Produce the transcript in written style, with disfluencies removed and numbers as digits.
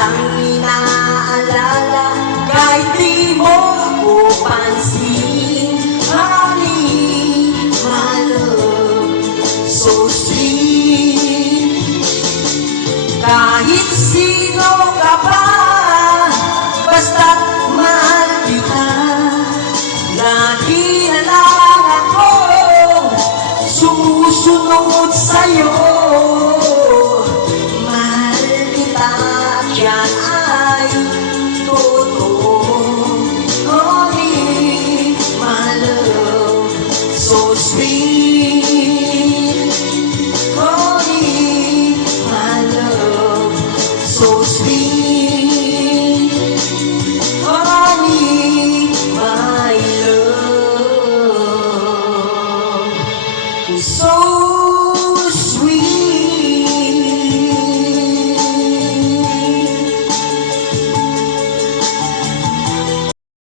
kitang inaalala kahit di mo ako pansin. Honey, my love, so sweet. Kahit sino ka pa, basta't mahal kita. Lagi na lang ako sumusunod sa'yo. Mahal kita, yan ay totoo. Honey, my love, so sweet. Honey, my love, so sweet.